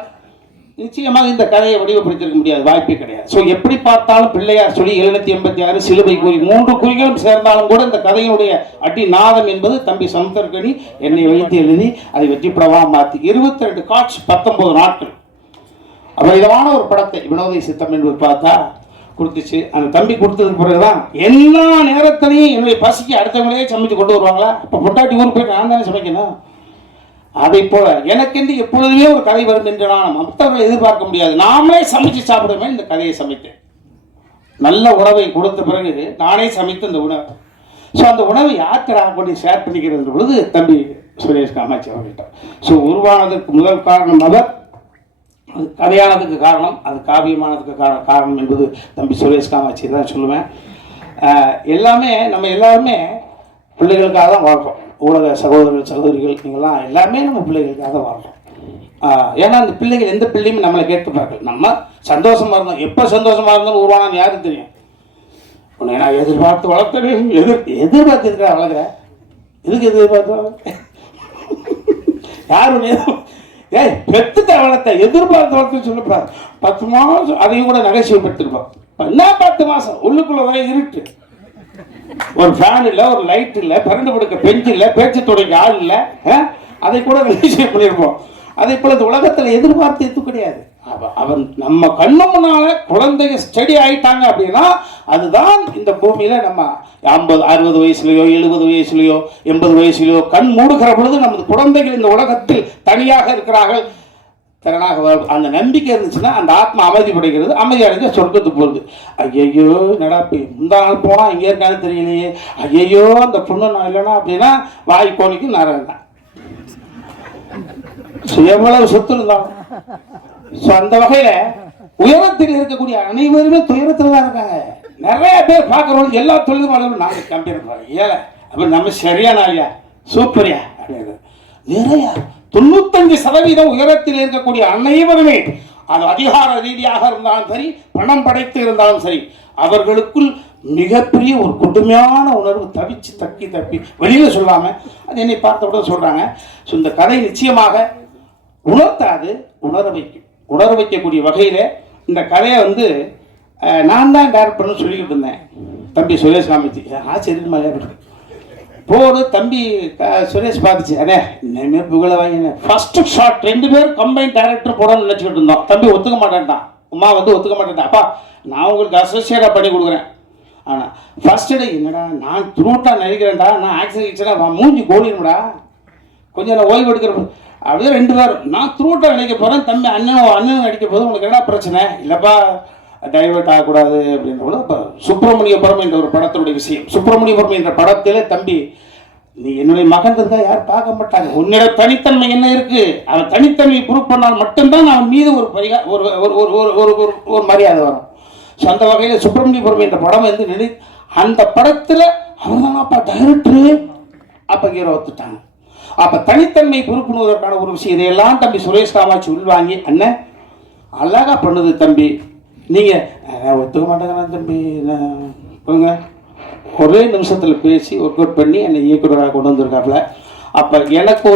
நிச்சயமாக இந்த கதையை வடிவப்படுத்திருக்க முடியாது, வாய்ப்பே கிடையாது. ஸோ எப்படி பார்த்தாலும் பிள்ளையார் சொல்லி 786 சிலுவை குறி 3 குறிகளும் சேர்ந்தாலும் கூட இந்த கதையினுடைய அடிநாதம் என்பது தம்பி சமுத்திரக்கனி என்னை வைத்து எழுதி அதை வெற்றிப்படமாக மாற்றி 22 காட்சி 19 நாட்கள் அபரிதமான ஒரு படத்தை வினோதய சித்தம் என்பது பார்த்தா கொடுத்துச்சு. அந்த தம்பி கொடுத்ததுக்கு பிறகுதான் எல்லா நேரத்திலையும் என்னுடைய பசிக்கு அடுத்தவங்களே சமைச்சு கொண்டு வருவாங்களா. இப்போ பொட்டாட்டி ஊருக்கு போயிட்டு நான் தானே சமைக்கணும். அதை போல எனக்கென்று எப்பொழுதுமே ஒரு கதை வரும் என்று நான் மற்றவர்களை எதிர்பார்க்க முடியாது. நாமளே சமைச்சு சாப்பிடுவேன். இந்த கதையை சமைத்தேன். நல்ல உணவை கொடுத்த பிறகு நானே சமைத்து அந்த உணவு. ஸோ அந்த உணவை யார்கிட்ட கொண்டு ஷேர் பண்ணிக்கிறது பொழுது தம்பி சுரேஷ் காமாட்சி அவர்கிட்ட. ஸோ உருவானதற்கு முதல் காரணம் அவர், அது கதையானதுக்கு காரணம், அது காவியமானதுக்கு காரணம் என்பது தம்பி சுரேஷ் காமாட்சி தான் சொல்லுவேன். எல்லாமே நம்ம எல்லாருமே பிள்ளைகளுக்காக தான் வாழ்கிறோம். ஊடக சகோதரர்கள் சகோதரிகள் நீங்கள்லாம் எல்லாமே நம்ம பிள்ளைகளுக்காக தான் வாழ்கிறோம். ஏன்னா அந்த பிள்ளைகள் எந்த பிள்ளையுமே நம்மளை கேட்டுப்பார்கள். நம்ம சந்தோஷமாக இருந்தோம், எப்போ சந்தோஷமாக இருந்தாலும் உருவானான்னு யாருக்கு தெரியும். உன்னை நான் எதிர்பார்த்து வளர்த்தேன், எதிர்பார்த்துருக்கா வளர்க்குறேன், எதுக்கு எதிர்பார்த்து யார் ஒன்று ஏய் பெத்துட்ட வளர்த்த எதிர்பார்த்து வளர்த்துன்னு சொல்லக்கூடாது. 10 மாதம் அதையும் கூட நகைச்சுவைப்படுத்திருப்போம். என்ன 10 மாதம் உள்ளுக்குள்ள வரை இருட்டு, ஒரு ஃபேன் இல்லை, ஒரு லைட் இல்லை, பரண்டு படுக்க பெஞ்சு இல்லை, பேச்சு துடைக்க ஆள் இல்லை, அதை கூட நகைச்சுவை பண்ணியிருப்போம். அதே போல இந்த உலகத்தில் எதிர்பார்த்து எது கிடையாது. அவன் நம்ம கண்ணு முன்னால குழந்தைங்க ஸ்டடி ஆயிட்டாங்க அப்படின்னா அதுதான் இந்த பூமியில நம்ம 50 60 வயசுலையோ 70 வயசுலையோ 80 வயசுலையோ கண் மூடுகிற பொழுது நமது குழந்தைகள் இந்த உலகத்தில் தனியாக இருக்கிறார்கள், திறனாக அந்த நம்பிக்கை இருந்துச்சுன்னா அந்த ஆத்மா அமைதி படைக்கிறது. அமைதி அடைஞ்ச சொர்க்கத்துக்கு போகுது. ஐயையோ நடப்பி இந்த நாள் போனால் இங்கே இருக்கான்னு தெரியலையே, ஐயையோ அந்த பொண்ணு நான் இல்லைன்னா அப்படின்னா வாய் கோணிக்கும் நேரம் தான். எவ்வளவு சொத்து இருந்தாலும் ஸோ அந்த வகையில் உயரத்தில் இருக்கக்கூடிய அனைவருமே துயரத்தில் தான் இருக்காங்க. நிறைய பேர் பார்க்குறவங்க எல்லா தொழிலும் நாங்கள் கம்பேர் பண்ணுறோம். ஏழை அப்போ நம்ம சரியான ஆளியா சூப்பரியா அப்படிங்கிறது நிறையா 95% உயரத்தில் இருக்கக்கூடிய அனைவருமே அது அதிகார ரீதியாக இருந்தாலும் சரி, பணம் படைத்து இருந்தாலும் சரி, அவர்களுக்குள் மிகப்பெரிய ஒரு கொடுமையான உணர்வு தவிச்சு தப்பி வெளியில் சொல்லாமல் அது என்னை பார்த்தவுடன் சொல்கிறாங்க. ஸோ இந்த கதை நிச்சயமாக உணர்த்தாது, உணர வைக்கக்கூடிய வகையில் இந்த கதையை நான் தான் டைரக்ட் பண்ணு சொல்லிக்கிட்டு இருந்தேன். தம்பி சுரேஷ் காமிச்சு ஆச்சரியமா போடு தம்பி சுரேஷ் பார்த்துச்சு, அண்ணே இனிமேல் புகழ வாங்க ஃபர்ஸ்ட் ஷாட் 2 பேரும் கம்பைன் டைரக்டர் போடணும்னு நினச்சிக்கிட்டு இருந்தோம். தம்பி ஒத்துக்க மாட்டேன்ட்டான், உமா ஒத்துக்க மாட்டேன்ட்டான். அப்பா நான் உங்களுக்கு அசோசியேட்டாக பண்ணி கொடுக்குறேன். ஆனால் ஃபர்ஸ்ட் டே என்னடா நான் த்ரூட்டாக நடிக்கிறேன்டா, நான் ஆக்சிடென்ட்னா மூஞ்சி கோடிடும்டா, கொஞ்சம் நான் ஓய்வு எடுக்கிறேன் அப்படியே 2 பேரும் நான் த்ரூட்டாக நடிக்க போகிறேன். தம்பி அண்ணன் நடிக்க போது உனக்கு என்ன பிரச்சனை இல்லைப்பா, டைவர்ட் ஆகக்கூடாது அப்படின்ற இப்போ சுப்பிரமணியபுரம் என்ற ஒரு படத்தினுடைய விஷயம். சுப்பிரமணியபுரம் என்ற படத்திலே தம்பி நீ என்னுடைய மகன் இருந்தா யாரும் பார்க்க மாட்டாங்க, உன்னுடைய தனித்தன்மை என்ன இருக்கு, அவன் தனித்தன்மையை ப்ரூவ் பண்ணால் மட்டும்தான் அவன் மீது ஒரு மரியாதை வரும். ஸோ அந்த வகையில் சுப்பிரமணியபுரம் என்ற படம் அந்த படத்தில் அவன் தான் அப்பா டைரக்டரு, அப்போ ஹீரோ ஒத்துட்டாங்க. அப்போ தனித்தன்மை ப்ரூவ் பண்ணுவதற்கான ஒரு விஷயம் இதையெல்லாம் தம்பி சுரேஷ் காமாட்சி உள்வாங்கி அண்ணன் அழகாக பண்ணுது தம்பி, நீங்கள் ஒத்துக்க மாட்டேங்கிறா தம்பி போங்க ஒரே நிமிஷத்தில் பேசி ஒர்க் அவுட் பண்ணி என்னை இயக்குநராக கொண்டு வந்திருக்காப்புல. அப்போ எனக்கு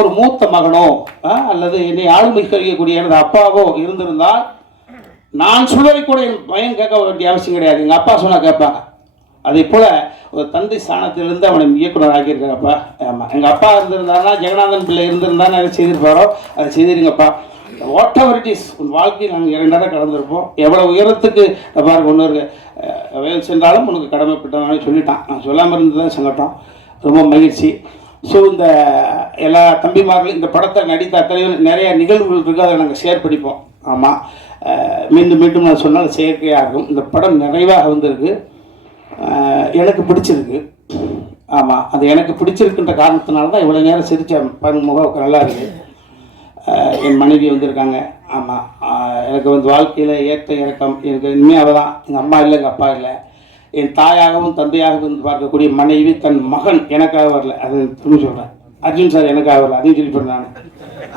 ஒரு மூத்த மகனோ அல்லது என்னை ஆளுமை கழிக்கக்கூடிய எனது அப்பாவோ இருந்திருந்தால் நான் சொல்வதை கூட என் பையன் கேட்க வேண்டிய அவசியம் கிடையாது. எங்கள் அப்பா சொன்னால் கேட்பாங்க. அதே போல் ஒரு தந்தை ஸ்தானத்திலிருந்து அவனை இயக்குனர் ஆக்கியிருக்காரப்பா. ஆமாம், எங்கள் அப்பா இருந்திருந்தாருன்னா, ஜெகநாதன் பிள்ளை இருந்திருந்தாலும் அதை செய்திருப்பாரோ, அதை செய்திருங்கப்பா. வாட் எவர் இட் இஸ், உன் வாழ்க்கையில் நாங்கள் 2 நேரம் கடந்திருப்போம். எவ்வளோ உயரத்துக்கு பாருங்க, ஒன்று வேல் சென்றாலும் உனக்கு கடமைப்பட்டவனே சொல்லிட்டான். நான் சொல்லாமல் இருந்ததான் சங்கட்டம். ரொம்ப மகிழ்ச்சி. ஸோ இந்த எல்லா தம்பிமார்களும் இந்த படத்தை நடித்த அத்தனையும் நிறைய நிகழ்வுகள் இருக்குது, அதை நாங்கள் ஷேர் பண்ணிப்போம். ஆமாம், மீண்டும் மீண்டும் நான் சொன்னால் செயற்கையாக இருக்கும். இந்த படம் நிறைவாக வந்திருக்கு, எனக்கு பிடிச்சிருக்கு. ஆமாம், அது எனக்கு பிடிச்சிருக்குன்ற காரணத்தினால தான் இவ்வளோ நேரம் சிரித்த முகம் நல்லா இருக்குது. என் மனைவி வந்திருக்காங்க. ஆமாம், எனக்கு வந்து வாழ்க்கையில் ஏற்ற இறக்கம் எனக்கு இனிமேல் அவள் தான். எங்கள் அம்மா இல்லை, எங்கள் அப்பா இல்லை. என் தாயாகவும் தந்தையாகவும் இருந்து பார்க்கக்கூடிய மனைவி தன் மகன் எனக்காக வரல. அது திரும்ப சொல்கிறேன், அர்ஜுன் சார் எனக்காக வரல, அதையும் சொல்லி பண்ணாங்க.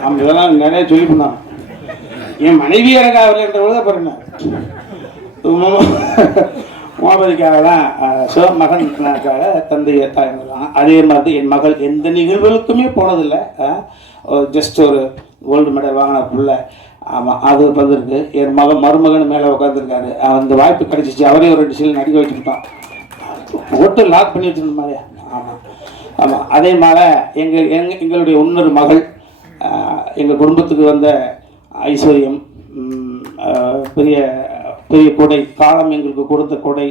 அவங்க இதெல்லாம் நிறைய சொல்லி பண்ணாங்க. என் மனைவி எனக்காக வரலன்றவங்க தான் பாருங்க, உமாபதிக்காக தான். ஸோ மகனுக்காக தந்தையை தாய்தான். அதே மாதிரி என் மகள் எந்த நிகழ்வுகளுக்குமே போனதில்லை. ஜஸ்ட் ஒரு கோல்டு மெடல் வாங்கின பிள்ளை. ஆமாம், அது வந்திருக்கு. என் மருமகன் மேலே உட்காந்துருக்காரு. அந்த வாய்ப்பு கிடச்சிச்சு, அவரே ஒரு 2 சீல் நடிக்க வச்சுக்கிட்டோம். ஓட்டு லாக் பண்ணி வச்சுருந்த மாதிரியா. ஆமாம் ஆமாம், அதே மாதிரி எங்களுடைய இன்னொரு மகள், எங்கள் குடும்பத்துக்கு வந்த ஐஸ்வர்யம், பெரிய பெரிய கொடை, காலம் எங்களுக்கு கொடுத்த கொடை.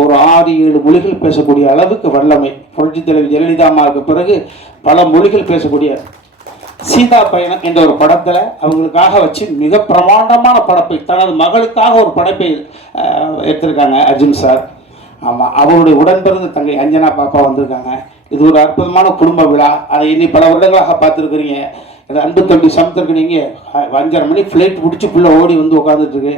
ஒரு 6-7 மொழிகள் பேசக்கூடிய அளவுக்கு வல்லமை. புரட்சித் தலைவி ஜெயலலிதா அம்மாவுக்கு பிறகு பல மொழிகள் பேசக்கூடிய சீதா பயணம் என்ற ஒரு படத்தில் அவங்களுக்காக வச்சு மிக பிரமாண்டமான படைப்பை, தனது மகளுக்காக ஒரு படைப்பை எடுத்திருக்காங்க அர்ஜுன் சார். ஆமாம், அவருடைய உடன்பிறந்த தங்கை அஞ்சனா பாப்பா வந்திருக்காங்க. இது ஒரு அற்புதமான குடும்ப விழா. அதை இனி பல வருடங்களாக பார்த்துருக்குறீங்க. இது அன்பு தம்பி சமுத்திரக்கு நீங்கள் 5:30 மணி ஃப்ளைட் பிடிச்சி ஃபுல்லாக ஓடி வந்து உட்காந்துட்டுருக்கு.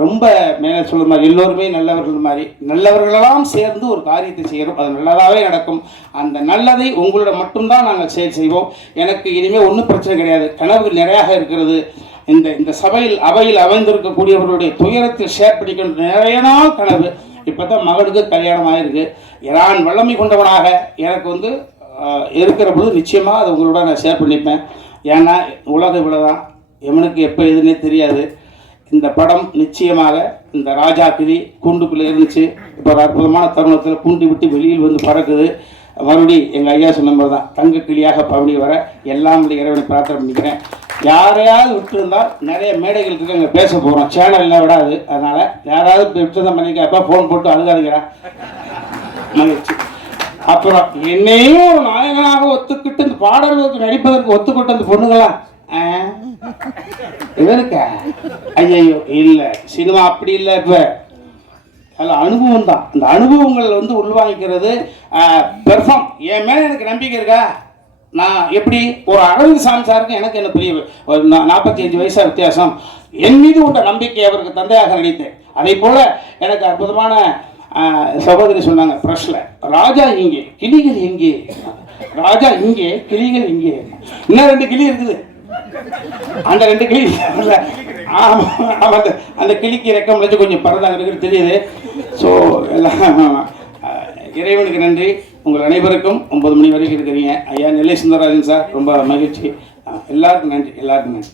ரொம்ப மேலே சொல்ல மாதிரி எல்லோருமே நல்லவர்கள் மாதிரி, நல்லவர்களெல்லாம் சேர்ந்து ஒரு காரியத்தை செய்கிறோம், அது நல்லதாகவே நடக்கும். அந்த நல்லதை உங்களோட மட்டும்தான் நாங்கள் செய்வோம். எனக்கு இனிமேல் ஒன்றும் பிரச்சனை கிடையாது. கனவுகள் நிறையாக இருக்கிறது. இந்த அவையில் அமைந்திருக்கக்கூடியவர்களுடைய துயரத்தில் ஷேர் பண்ணிக்கின்ற நிறைய நாள் கனவு. இப்போ தான் மகனுக்கு கல்யாணம் ஆகிருக்கு. நான் வல்லமை கொண்டவனாக எனக்கு வந்து இருக்கிற பொழுது நிச்சயமாக அதை உங்களோட நான் ஷேர் பண்ணிப்பேன். ஏன்னா உலக இவ்வளோதான், எவனுக்கு எப்போ எதுன்னே தெரியாது. இந்த படம் நிச்சயமாக இந்த ராஜா கிளி கூண்டுக்குள்ளே இருந்துச்சு, இப்போ ஒரு அற்புதமான தருணத்தில் கூண்டு விட்டு வெளியில் வந்து பறக்குது. மறுபடி எங்கள் ஐயா சொன்ன மாதிரி தான் தங்க கிளியாக பவனி வர எல்லாம் இறைவனை பிரார்த்தனை பண்ணிக்கிறேன். யாரையாவது விட்டுருந்தால் நிறைய மேடைகள் இருக்கு, அங்கே பேச போகிறோம், சேனல்லாம் விடாது. அதனால் யாராவது விட்டுருந்தான் பண்ணிக்கப்போ ஃபோன் போட்டு அழுகாதுங்கிறேன் மகிழ்ச்சி. அப்புறம் என்னையும் நாயகனாக ஒத்துக்கிட்டு இந்த பாடல்களுக்கு நடிப்பதற்கு ஒத்துக்கிட்டு அந்த பொண்ணுங்களாம் இவருக்க ஐயோ இல்லை, சினிமா அப்படி இல்லை. இப்போ அதில் அனுபவம் தான். அந்த அனுபவங்கள் வந்து உள்வாங்கிக்கிறது பெர்ஃபார்ம். என் மேலே எனக்கு நம்பிக்கை இருக்கா? நான் எப்படி ஒரு அரவிந்த் சாமி சாருக்கு எனக்கு என்ன பெரிய ஒரு 45 வயசாக வித்தியாசம். என் மீது உள்ள நம்பிக்கை அவருக்கு தந்தையாக நடித்தேன். அதே போல் எனக்கு அற்புதமான சகோதரி சொன்னாங்க ப்ரெஷ்ல, ராஜா இங்கே கிளிகள் எங்கே, ராஜா இங்கே கிளிகள் இங்கே. இன்னும் 2 கிளி இருக்குது. அந்த 2 கிளி அந்த கிளிக்கு ரெக்கம் வச்சு கொஞ்சம் பறந்தாங்க இருக்குது தெரியுது. ஸோ எல்லாம் இறைவனுக்கு நன்றி. உங்கள் அனைவருக்கும் 9 மணி வரைக்கும் இருக்கிறீங்க. ஐயா நெல்லை சுந்தரராஜன் சார் ரொம்ப மகிழ்ச்சி. எல்லாருக்கும் நன்றி, எல்லாருக்கும் நன்றி.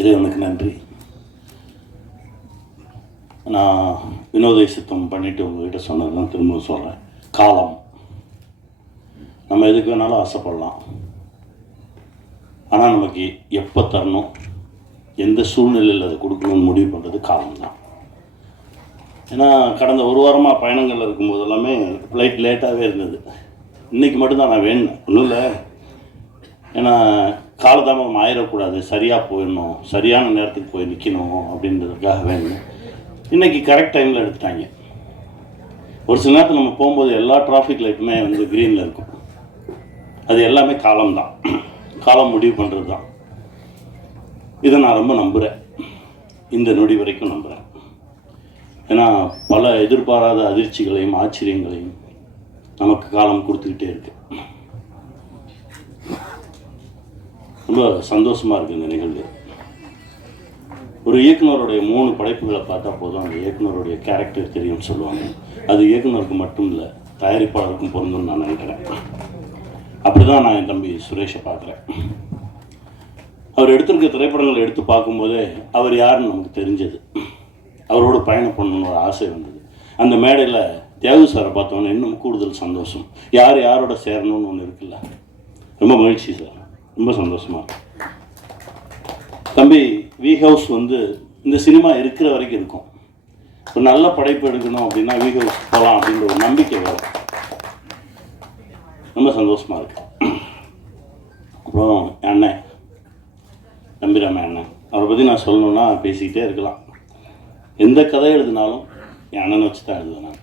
இறைவனுக்கு நன்றி. நான் வினோத சித்தம் பண்ணிவிட்டு உங்கள்கிட்ட சொன்னது தான் திரும்ப சொல்கிறேன். காலம் நம்ம எதுக்கு வேணாலும் ஆசைப்படலாம், ஆனால் நமக்கு எப்போ தரணும், எந்த சூழ்நிலையில் அதை கொடுக்கணும்னு முடிவு பண்ணுறது காலம்தான். ஏன்னா கடந்த 1 வாரமாக பயணங்களில் இருக்கும்போது எல்லாமே ஃப்ளைட் லேட்டாகவே இருந்தது. இன்றைக்கி மட்டும்தான் நான் வேணும், ஒன்றும் இல்லை. ஏன்னா காலதாமதம் ஆயிடக்கூடாது, சரியாக போயிடணும், சரியான நேரத்துக்கு போய் நிற்கணும் அப்படின்றதுக்காக வேணும். இன்றைக்கி கரெக்ட் டைமில் எடுத்துட்டாங்க. ஒரு சில நேரத்தில் நம்ம போகும்போது எல்லா டிராஃபிக் லைட்டுமே வந்து க்ரீனில் இருக்கும். அது எல்லாமே காலம்தான், காலம் முடிவு பண்ணுறது தான். இதை நான் ரொம்ப நம்புகிறேன், இந்த நொடி வரைக்கும் நம்புகிறேன். ஏன்னா பல எதிர்பாராத அதிர்ச்சிகளையும் ஆச்சரியங்களையும் நமக்கு காலம் கொடுத்துக்கிட்டே இருக்கு. ரொம்ப சந்தோஷமாக இருக்குது இந்த நிகழ்வு. ஒரு இயக்குனருடைய 3 படைப்புகளை பார்த்தா போதும் அந்த இயக்குனருடைய கேரக்டர் தெரியும்னு சொல்லுவாங்க. அது இயக்குனருக்கு மட்டும் இல்லை, தயாரிப்பாளருக்கும் பொருந்தும்னு நான் நினைக்கிறேன். அப்படி தான் நான் என் தம்பி சுரேஷை பார்க்குறேன். அவர் எடுத்திருக்க திரைப்படங்களை எடுத்து பார்க்கும்போதே அவர் யாருன்னு நமக்கு தெரிஞ்சது. அவரோட பயணம் பண்ணணும்னு ஒரு ஆசை வந்தது. அந்த மேடையில் தியாகு சாரை பார்த்தோன்னே இன்னும் கூடுதல் சந்தோஷம். யார் யாரோட சேரணும்னு ஒன்று இருக்குல்ல, ரொம்ப மகிழ்ச்சி சார், ரொம்ப சந்தோஷமாக இருக்கு. தம்பி வி ஹவுஸ் வந்து இந்த சினிமா இருக்கிற வரைக்கும் இருக்கும். ஒரு நல்ல படைப்பு எடுக்கணும் அப்படின்னா வி ஹவுஸ் போகலாம் அப்படின்ற ஒரு நம்பிக்கை வரும். ரொம்ப சந்தோஷமாக இருக்கு. அப்புறம் என் அண்ணன் நம்பிராம அண்ணன், அவரை பற்றி நான் சொல்லணுன்னா பேசிக்கிட்டே இருக்கலாம். எந்த கதை எழுதினாலும் என் அண்ணனை வச்சு தான் எழுதுவேன். நான்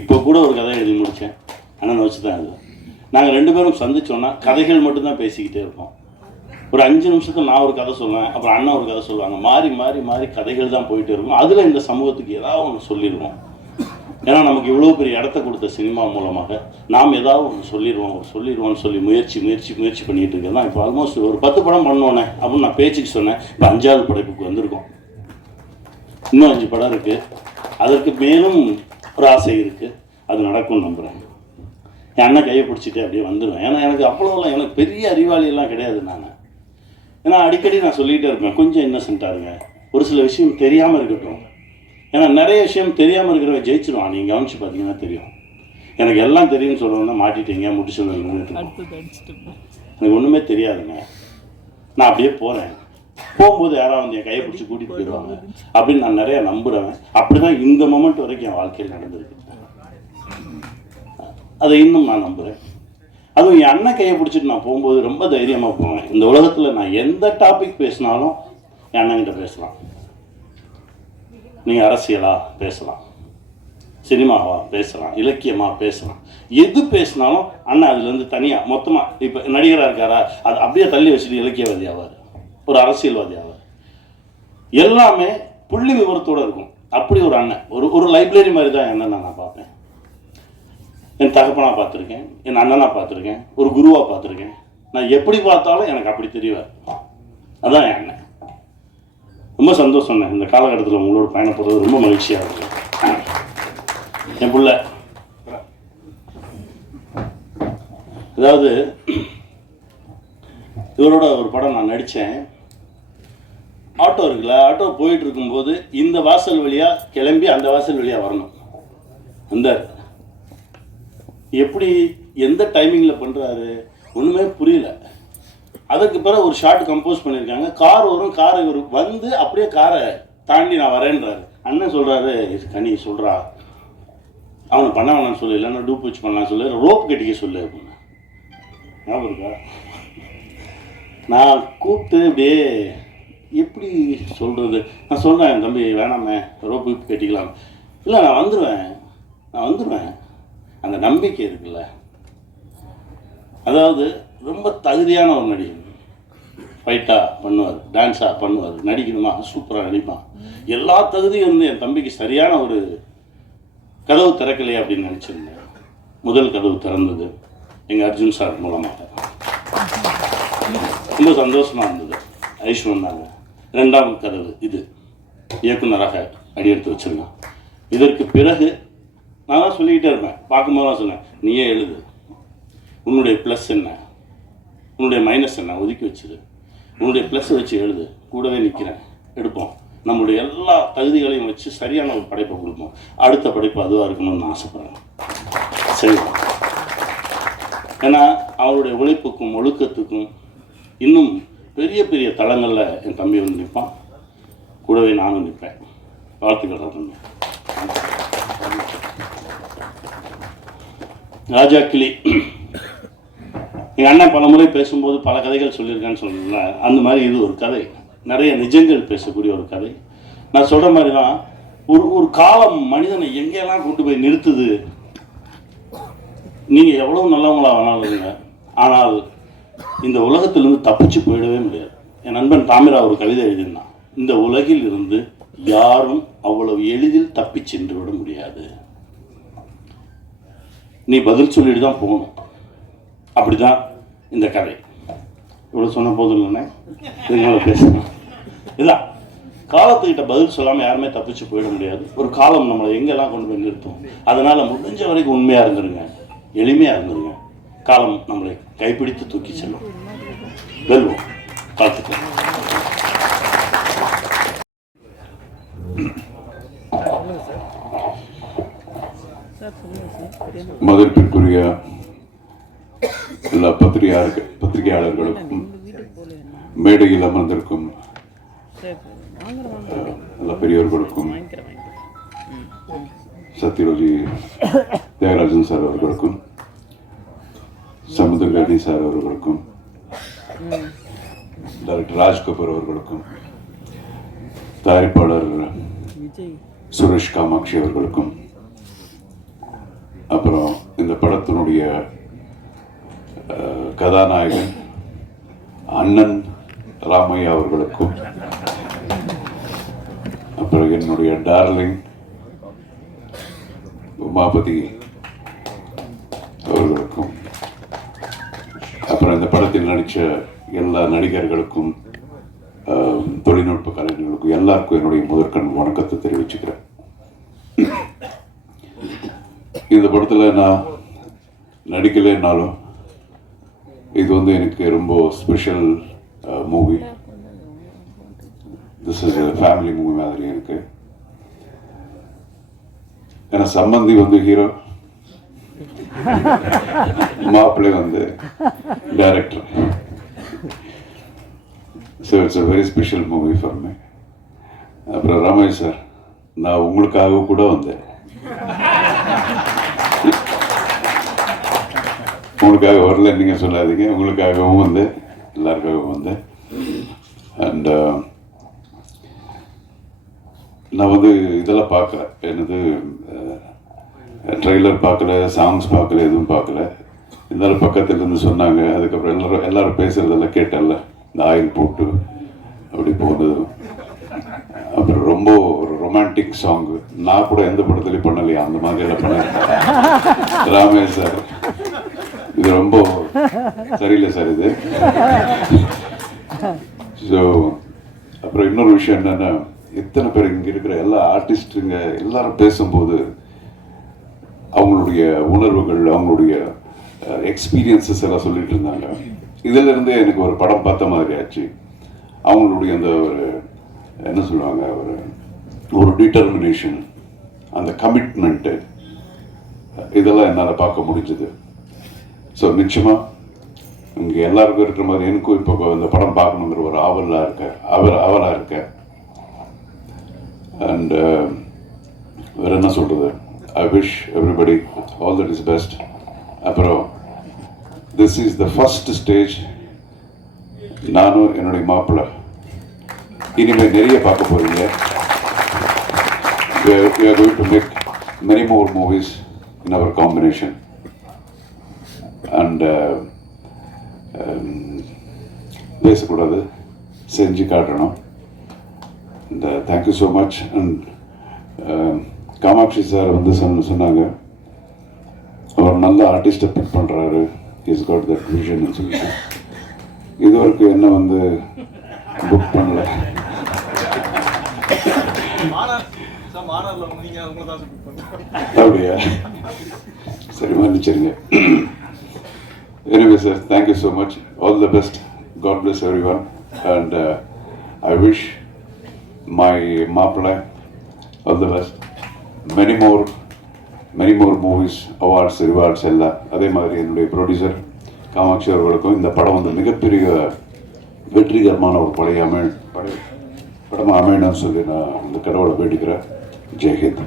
இப்போ கூட ஒரு கதை எழுதி முடித்தேன், அண்ணனை வச்சு தான் எழுதுவேன். நாங்கள் 2 பேரும் சந்தித்தோன்னா கதைகள் மட்டும்தான் பேசிக்கிட்டே இருப்போம். ஒரு 5 நிமிஷத்துக்கு நான் ஒரு கதை சொல்லுவேன், அப்புறம் அண்ணன் ஒரு கதை சொல்லுவாங்க. மாறி மாறி மாறி கதைகள் தான் போயிட்டே இருக்கும். அதில் இந்த சமூகத்துக்கு ஏதாவது ஒன்று சொல்லிடுவோம். ஏன்னா நமக்கு இவ்வளோ பெரிய இடத்த கொடுத்த சினிமா மூலமாக நாம் ஏதாவது ஒன்று சொல்லிடுவோம்னு சொல்லி முயற்சி பண்ணிகிட்டு இருக்கேன் தான். இப்போ ஆல்மோஸ்ட் ஒரு 10 படம் பண்ணோன்னே அப்படின்னு நான் பேச்சுக்கு சொன்னேன். இப்போ 5வது படைப்புக்கு வந்திருக்கோம். இன்னும் 5 படம் இருக்குது. அதற்கு மேலும் ஒரு ஆசை இருக்குது. அது நடக்கும்னு நம்புகிறேன். என் அண்ணன் கையை பிடிச்சிட்டு அப்படியே வந்துடுவேன். ஏன்னா எனக்கு அவ்வளோலாம் எனக்கு பெரிய அறிவாளியெல்லாம் கிடையாது. ஏன்னா அடிக்கடி நான் சொல்லிகிட்டே இருப்பேன், கொஞ்சம் இன்னசென்ட்டாக இருங்க, ஒரு சில விஷயம் தெரியாமல் இருக்கட்டும். ஏன்னா நிறைய விஷயம் தெரியாமல் இருக்கிறவங்க ஜெயிச்சிருவான். நீங்கள் கவனிச்சு பார்த்தீங்கன்னா தெரியும். எனக்கு எல்லாம் தெரியும்னு சொல்லுவாங்க, மாட்டிட்டீங்க முடிச்சு எனக்கு ஒன்றுமே தெரியாதுங்க. நான் அப்படியே போகிறேன். போகும்போது யாராவது வந்து என் கையை பிடிச்சி கூட்டிகிட்டு போயிடுவாங்க அப்படின்னு நான் நிறைய நம்புகிறேன். அப்படி தான் இந்த மொமெண்ட் வரைக்கும் என் வாழ்க்கையில் நடந்திருக்கு. அதை இன்னும் நான் நம்புகிறேன். அதுவும் என் அண்ணன் கையை பிடிச்சிட்டு நான் போகும்போது ரொம்ப தைரியமாக போவேன். இந்த உலகத்தில் நான் எந்த டாபிக் பேசினாலும் என் அண்ணன்கிட்ட பேசலாம். நீங்கள் அரசியலாக பேசலாம், சினிமாவா பேசலாம், இலக்கியமாக பேசலாம், எது பேசினாலும் அண்ணன் அதுலேருந்து தனியாக மொத்தமாக. இப்போ நடிகராக இருக்காரா, அது அப்படியே தள்ளி வச்சுட்டு இலக்கியவாதி ஆவார், ஒரு அரசியல்வாதி ஆவார். எல்லாமே புள்ளி விவரத்தோடு இருக்கும். அப்படி ஒரு அண்ணன், ஒரு லைப்ரரி மாதிரி தான் என்ன நான் பார்ப்பேன். என் தகப்பனாக பார்த்துருக்கேன், என் அண்ணனாக பார்த்துருக்கேன், ஒரு குருவாக பார்த்துருக்கேன். நான் எப்படி பார்த்தாலும் எனக்கு அப்படி தெரியவார். அதான் என் அண்ணன். ரொம்ப சந்தோஷம். இந்த காலகட்டத்தில் உங்களோட பயணப்படுறது ரொம்ப மகிழ்ச்சியாக இருக்கு. என் பிள்ளை அதாவது இவரோட ஒரு படம் நான் நடித்தேன். ஆட்டோ இருக்குல்ல, ஆட்டோ போயிட்டு இருக்கும்போது இந்த வாசல் வழியாக கிளம்பி அந்த வாசல் வழியாக வரணும். அந்த எப்படி எந்த டைமிங்கில் பண்ணுறாரு ஒன்றுமே புரியல. அதுக்கு பிறகு ஒரு ஷார்ட் கம்போஸ் பண்ணியிருக்காங்க. கார் வரும், காரை இவர் வந்து அப்படியே காரை தாண்டி நான் வரேன்றாரு. அண்ணன் சொல்கிறாரு, கனி சொல்கிறா அவனை பண்ண வேணான்னு சொல்லு, இல்லைன்னா டூப் வச்சு பண்ணலான்னு சொல்லு, ரோப் கட்டிக்க சொல்லு அப்படின்னு. ஞாபகம் இருக்கா? நான் கூப்பிட்டு அப்படியே எப்படி சொல்கிறது, நான் சொல்கிறேன், தம்பி வேணாமே ரோப்பு கட்டிக்கலாம். இல்லை நான் வந்துடுவேன். அந்த நம்பிக்கை இருக்குல்ல, அதாவது ரொம்ப தகுதியான ஒரு நடிகர். ஃபைட்டாக பண்ணுவார், டான்ஸாக பண்ணுவார், நடிக்கணுமா சூப்பராக நடிப்பான். எல்லா தகுதியும் வந்து என் தம்பிக்கு சரியான ஒரு கதவு திறக்கலையே அப்படின்னு நினச்சிருந்தேன். முதல் கதவு திறந்தது எங்கள் அர்ஜுன் சார் மூலமாக. ரொம்ப சந்தோஷமாக இருந்தது. ஐஷு வந்தாங்க. 2வது கதவு இது இயக்குனராக அடியெடுத்து வச்சிருந்தான். இதற்கு பிறகு நான் தான் சொல்லிக்கிட்டே இருப்பேன். பார்க்கும்போது தான் சொன்னேன், நீயே எழுது, உன்னுடைய ப்ளஸ் என்ன, உன்னுடைய மைனஸ் என்ன ஒதுக்கி வச்சுது, உன்னுடைய ப்ளஸ் வச்சு எழுது, கூடவே நிற்கிறேன், எடுப்போம். நம்மளுடைய எல்லா தகுதிகளையும் வச்சு சரியான ஒரு படைப்பை கொடுப்போம். அடுத்த படைப்பு அதுவாக இருக்கணும்னு நான் ஆசைப்படுறேன். சரி, ஏன்னா அவருடைய உழைப்புக்கும் ஒழுக்கத்துக்கும் இன்னும் பெரிய பெரிய தளங்களில் என் தம்பி வந்து நிற்பான். கூடவே நானும் நிற்பேன். வாழ்த்துக்கள் தம்பி. ராஜா கிளி எங்கள் அண்ணன் பல முறை பேசும்போது பல கதைகள் சொல்லியிருக்கான்னு சொல்லல, அந்த மாதிரி இது ஒரு கதை. நிறைய நிஜங்கள் பேசக்கூடிய ஒரு கதை. நான் சொல்கிற மாதிரி தான் ஒரு காலம் மனிதனை எங்கெல்லாம் கொண்டு போய் நிறுத்துது. நீங்கள் எவ்வளோ நல்லவங்களா வேணாலும் இருங்க, ஆனால் இந்த உலகத்திலிருந்து தப்பிச்சு போயிடவே முடியாது. என் நண்பன் தாமிரா ஒரு கவிதை எழுதினான், இந்த உலகில் இருந்து யாரும் அவ்வளவு எளிதில் தப்பி சென்று விட முடியாது, நீ பதில் சொல்லிட்டு தான் போகணும். அப்படிதான் இந்த கதை. இவ்வளோ சொன்ன போதும் இல்லைண்ணே, இதுங்களை பேசணும். இதுதான் காலத்துக்கிட்ட பதில் சொல்லாமல் யாருமே தப்பிச்சு போயிட முடியாது. ஒரு காலம் நம்மளை எங்கெல்லாம் கொண்டு போய் நிறுத்தும். அதனால் முடிஞ்ச வரைக்கும் உண்மையாக இருந்துருங்க, எளிமையாக இருந்துருங்க. காலம் நம்மளை கைப்பிடித்து தூக்கி செல்லும். வெல்வோம். பார்த்துக்கலாம். மதிப்பிற்குரிய எல்லா பத்திரிகையாளர்களுக்கும் மேடையில் அமர்ந்திருக்கும் எல்லா பெரியவர்களுக்கும் சத்யரோஜி தியாகராஜன் சார் அவர்களுக்கும் சமுத்திரகனி சார் அவர்களுக்கும் டைரக்டர் ராஜ் கபூர் அவர்களுக்கும் தயாரிப்பாளர் சுரேஷ் காமாட்சி அவர்களுக்கும் அப்புறம் இந்த படத்தினுடைய கதாநாயகன் அண்ணன் ராமையா அவர்களுக்கும் அப்புறம் என்னுடைய டார்லிங் உமாபதி அவர்களுக்கும் அப்புறம் இந்த படத்தில் நடித்த எல்லா நடிகர்களுக்கும் தொழில்நுட்ப கலைஞர்களுக்கும் எல்லாருக்கும் என்னுடைய முதற்கண் வணக்கத்தை தெரிவிச்சுக்கிறேன். இந்த படத்தில் நான் நடிக்கலைன்னாலும் இது எனக்கு ரொம்ப special movie. This is family movie மாதிரி எனக்கு. ஏன்னா சம்பந்தி ஹீரோ, மாப்பிள்ளை director. So it's a very special movie for me. அப்புறம் ரமேஷ் சார், நான் உங்களுக்காக கூட வந்தேன். உங்களுக்காக வரல நீங்கள் சொல்லாதீங்க, உங்களுக்காகவும் வந்தேன், எல்லாருக்காகவும் வந்தேன். அண்ட் நான் இதெல்லாம் பார்க்கல, என்னது ட்ரெய்லர் பார்க்கல, சாங்ஸ் பார்க்கல, எதுவும் பார்க்கல. இருந்தாலும் பக்கத்துல இருந்து சொன்னாங்க. அதுக்கப்புறம் எல்லாரும் பேசுறதெல்லாம் கேட்டல, இந்த ஆயில் போட்டு அப்படி போனது. அப்புறம் ரொம்ப ஒரு ரொமான்டிக் சாங், நான் கூட எந்த படத்துலையும் பண்ணலையா அந்த மாதிரி எல்லாம் பண்ண ராமேஷ் சார். இது ரொம்ப சரியில்லை சார் இது. ஸோ அப்புறம் இன்னொரு விஷயம் என்னன்னா, எத்தனை பேர் இங்கே இருக்கிற எல்லா ஆர்டிஸ்ட்டுங்க எல்லாரும் பேசும்போது அவங்களுடைய உணர்வுகள், அவங்களுடைய எக்ஸ்பீரியன்சஸ் எல்லாம் சொல்லிட்டு இருந்தாங்க. இதுல இருந்தே எனக்கு ஒரு படம் பார்த்த மாதிரி ஆச்சு. அவங்களுடைய அந்த ஒரு என்ன சொல்லுவாங்க, ஒரு டிட்டர்மினேஷன், அந்த கமிட்மெண்ட்டு, இதெல்லாம் என்னால் பார்க்க முடிஞ்சது. ஸோ நிச்சயமா இங்கே எல்லாருக்கும் இருக்கிற மாதிரி எனக்கும் இப்போ இந்த படம் பார்க்கணுங்கிற ஒரு ஆவலாக இருக்கேன். அண்ட் வேற என்ன சொல்றது, I wish everybody all that is best. அப்புறம் this is the first stage. நானும் என்னுடைய மாப்பிள்ளை இனிமேல் நிறைய பார்க்க போறீங்க. We are going to make many more movies in our combination. And பேசக்கூடாது, செஞ்சு காட்டணும். And thank you so much. And Kamatchi sir சொன்னாங்க, அவர் நல்ல ஆர்டிஸ்ட்டை பிக் பண்ணுறாரு, இஸ் காட் தட் விஷன் சொல்லிட்டு. இது வரைக்கும் என்ன புக் பண்ணல. அப்படியா? சரி, மன்னிச்சிருங்க. Anyway sir, thank you so much. All the best. God bless everyone. And I wish my Maapala all the best. Many more movies, awards, rewards எல்லாம். அதே மாதிரி என்னுடைய ப்ரொடியூசர் காமாட்சி அவர்களுக்கும் இந்த படம் மிகப்பெரிய வெற்றிகரமான ஒரு படமாக அமையணும்னு சொல்லி நான் இந்த கடவுளை வேண்டிக்கிறேன். ஜெய்ஹிந்த்.